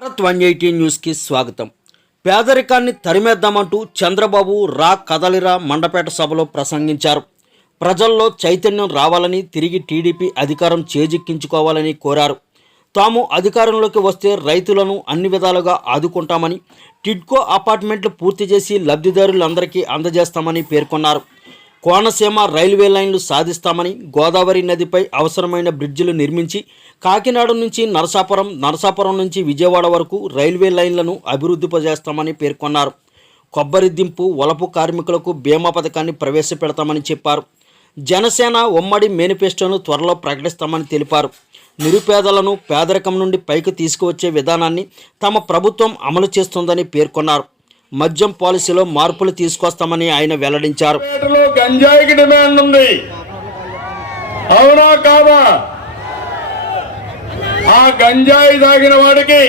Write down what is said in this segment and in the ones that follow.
భారత్ 180 న్యూస్కి స్వాగతం. పేదరికాన్ని తరిమేద్దామంటూ చంద్రబాబు రా కదలిరా మండపేట సభలో ప్రసంగించారు. ప్రజల్లో చైతన్యం రావాలని, తిరిగి టీడీపీ అధికారం చేజిక్కించుకోవాలని కోరారు. తాము అధికారంలోకి వస్తే రైతులను అన్ని విధాలుగా ఆదుకుంటామని, టిడ్కో అపార్ట్మెంట్లు పూర్తి చేసి లబ్ధిదారులందరికీ అందజేస్తామని పేర్కొన్నారు. కోనసీమ రైల్వే లైన్లు సాధిస్తామని, గోదావరి నదిపై అవసరమైన బ్రిడ్జిలు నిర్మించి కాకినాడ నుంచి నరసాపురం నుంచి విజయవాడ వరకు రైల్వే లైన్లను అభివృద్ధిపజేస్తామని పేర్కొన్నారు. కొబ్బరి దింపు వలపు కార్మికులకు బీమా పథకాన్ని ప్రవేశపెడతామని చెప్పారు. జనసేన ఉమ్మడి మేనిఫెస్టోను త్వరలో ప్రకటిస్తామని తెలిపారు. నిరుపేదలను పేదరికం నుండి పైకి తీసుకువచ్చే విధానాన్ని తమ ప్రభుత్వం అమలు చేస్తుందని పేర్కొన్నారు. మద్యం పాలసీలో మార్పులు తీసుకొస్తామని ఆయన వెల్లడించారు. గంజాయికి డిమాండ్ ఉంది, అవునా కాదా? ఆ గంజాయి తాగిన వాడికి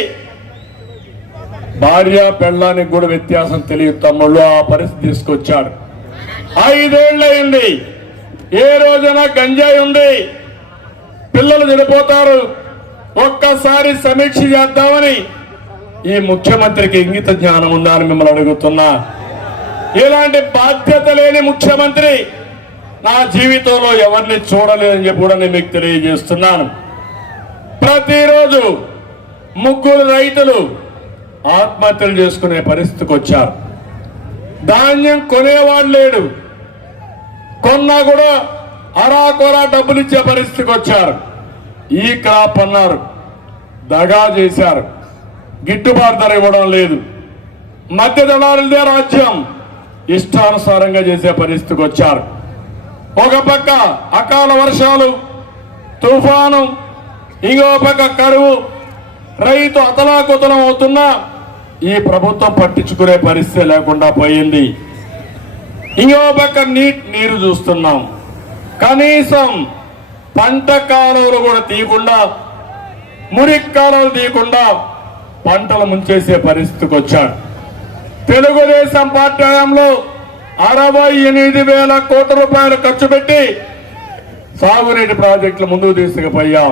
భార్య పెళ్ళానికి కూడా వ్యత్యాసం తెలియదు తమ్ముళ్ళు. ఆ పరిస్థితి తీసుకొచ్చాడు. 5 ఏళ్ళయింది, ఏ రోజున గంజాయి ఉంది, పిల్లలు చనిపోతారు. ఒక్కసారి సమీక్ష చేద్దామని ఈ ముఖ్యమంత్రికి ఇంగిత జ్ఞానం ఉందా అని మిమ్మల్ని అడుగుతున్నా. ఇలాంటి బాధ్యత లేని ముఖ్యమంత్రి నా జీవితంలో ఎవరిని చూడలేదని చెప్పి కూడా నేను మీకు తెలియజేస్తున్నాను. ప్రతిరోజు 3 రైతులు ఆత్మహత్యలు చేసుకునే పరిస్థితికి వచ్చారు. ధాన్యం కొనేవాడు లేడు, కొన్నా కూడా అరాకొరా డబ్బులు ఇచ్చే పరిస్థితికి వచ్చారు. ఈ క్రాప్ అన్నారు, దగా చేశారు, గిట్టుబాటు ధర ఇవ్వడం లేదు. మధ్య దళారులదే రాజ్యం, ఇష్టానుసారంగా చేసే పరిస్థితికి వచ్చారు. ఒక పక్క అకాల వర్షాలు, తుఫాను, ఇంకో పక్క కరువు, రైతు అతలాకుతలం అవుతున్నా ఈ ప్రభుత్వం పట్టించుకునే పరిస్థితి లేకుండా పోయింది. ఇంకో పక్క నీరు చూస్తున్నాం, కనీసం పంట కాలువలు కూడా తీయకుండా, మురికి కాలువలు తీయకుండా పంటలు ముంచేసే పరిస్థితికి వచ్చాడు. తెలుగుదేశం పార్టీ హయాంలో 68,000 కోట్ల రూపాయలు ఖర్చు పెట్టి సాగునీటి ప్రాజెక్టులు ముందుకు తీసుకుపోయాం.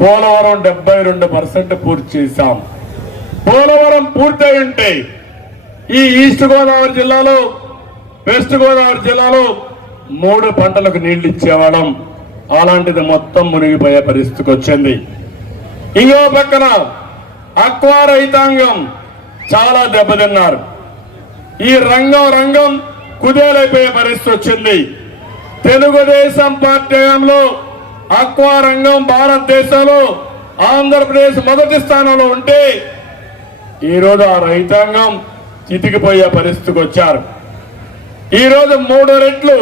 పోలవరం 72% పూర్తి చేశాం. పోలవరం పూర్తయి ఉంటే ఈ ఈస్ట్ గోదావరి జిల్లాలో, వెస్ట్ గోదావరి జిల్లాలో 3 పంటలకు నీళ్లు ఇచ్చేవాళ్ళం. అలాంటిది మొత్తం మునిగిపోయే పరిస్థితికి వచ్చింది. ఇంకో పక్కన అక్వా రైతాంగం చాలా దెబ్బతిన్నారు. ఈ రంగం కుదేలైపోయే పరిస్థితి వచ్చింది. తెలుగుదేశం పార్టీ హయాంలో అక్వా రంగం భారతదేశంలో ఆంధ్రప్రదేశ్ మొదటి స్థానంలో ఉంటే ఈరోజు ఆ రైతాంగం చితికిపోయే పరిస్థితికి వచ్చారు. ఈరోజు 3 రెట్లు